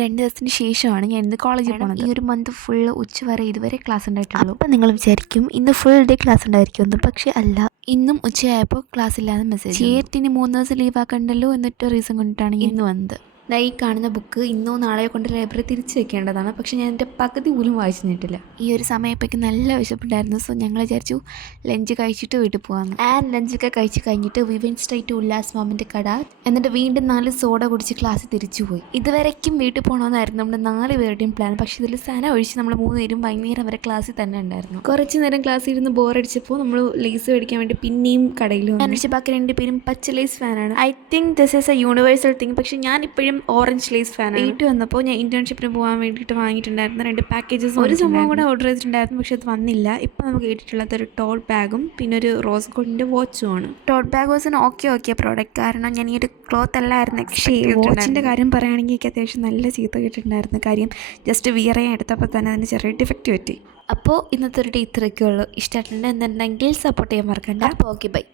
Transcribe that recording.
2 ദിവസത്തിന് ശേഷമാണ് ഞാൻ ഇന്ന് കോളേജിൽ പോകുന്നത്. ഈ ഒരു മന്ത് ഫുൾ ഉച്ചവരെ ഇതുവരെ ക്ലാസ് ഉണ്ടായിട്ടുള്ളൂ. അപ്പം നിങ്ങൾ വിചാരിക്കും ഇന്ന് ഫുൾ ഡേ ക്ലാസ് ഉണ്ടായിരിക്കുമെന്ന്. പക്ഷേ അല്ല, ഇന്നും ഉച്ചയായപ്പോൾ ക്ലാസ് ഇല്ലാതെ മെസ്സേജ്. ചേർത്തിന് 3 ദിവസം ലീവ് ആക്കണ്ടല്ലോ എന്നൊറ്റ റീസൺ കൊണ്ടിട്ടാണ് ഞാൻ ഇന്ന് വന്നത്. ഈ കാണുന്ന ബുക്ക് ഇന്നോ നാളെയോ കൊണ്ട് ലൈബ്രറി തിരിച്ച് വെക്കേണ്ടതാണ്. പക്ഷേ ഞാൻ എൻ്റെ പകുതി പോലും വായിച്ചു നിന്നിട്ടില്ല. ഈ ഒരു സമയത്തേക്ക് നല്ല വിശപ്പുണ്ടായിരുന്നു. സോ ഞങ്ങൾ വിചാരിച്ചു ലഞ്ച് കഴിച്ചിട്ട് വീട്ടിൽ പോകാമെന്ന്. ലഞ്ചൊക്കെ കഴിച്ച് കഴിഞ്ഞിട്ട് we went straight to Ullas മാമിൻ്റെ കട. എന്നിട്ട് വീണ്ടും 4 സോഡ കുടിച്ച് ക്ലാസ്സിൽ തിരിച്ചു പോയി. ഇതുവരയ്ക്കും വീട്ടിൽ പോകണമെന്നായിരുന്നു നമ്മുടെ 4 പേരുടെയും പ്ലാൻ. പക്ഷേ ഇതിൽ സന ഒഴിച്ച് നമ്മൾ 3 പേരും വൈകുന്നേരം വരെ ക്ലാസ്സിൽ തന്നെ ഉണ്ടായിരുന്നു. കുറച്ച് നേരം ക്ലാസ്സിൽ ഇരുന്ന് ബോറടിച്ചപ്പോൾ നമ്മൾ ലേസ് മേടിക്കാൻ വേണ്ടി പിന്നെയും കടയിൽ വന്നു. ബാക്കി 2 പേരും പച്ച ലേസ് ഫാനാണ്. I think this is A universal thing. പക്ഷേ ഞാൻ ഇപ്പോഴും ഓറഞ്ച് ലേസ് ഫാനാണ്. വീട്ടിൽ വന്നപ്പോൾ ഞാൻ ഇന്റേൺഷിപ്പിന് പോകാൻ വേണ്ടിയിട്ട് വാങ്ങിയിട്ടുണ്ടായിരുന്ന 2 പാക്കേജസ്, ഒരു സംഭവം കൂടെ ഓർഡർ ചെയ്തിട്ടുണ്ടായിരുന്നു. പക്ഷെ അത് വന്നില്ല. ഇപ്പം നമുക്ക് കേട്ടിട്ടുള്ളത് ഒരു ടോട്ട് ബാഗും പിന്നെ ഒരു റോസ് ഗോൾഡിൻ്റെ വാച്ചും ആണ്. Taught bag was okay product. കാരണം ഞാൻ ഈ ഒരു ക്ലോത്ത് അല്ലായിരുന്നു എക്സ്പെക്ട് ചെയ്തിട്ടുണ്ടായിരുന്നത്. വാച്ചിൻ്റെ കാര്യം പറയുകയാണെങ്കിൽ എനിക്ക് അത്യാവശ്യം നല്ല ചീത്ത കിട്ടിയിട്ടുണ്ടായിരുന്നു. കാര്യം ജസ്റ്റ് വിയർ ചെയ്യാൻ എടുത്തപ്പോൾ തന്നെ അതിന് ചെറിയ ഡിഫക്റ്റ് പറ്റി. അപ്പോൾ ഇന്നത്തെ ഒരു ഡേ ഇത്രയൊക്കെ ഉള്ളൂ. ഇഷ്ടമായിട്ടുണ്ട് എന്നുണ്ടെങ്കിൽ സപ്പോർട്ട് ചെയ്യാൻ മറക്കണ്ട. അപ്പോൾ ഓക്കെ, ബൈ.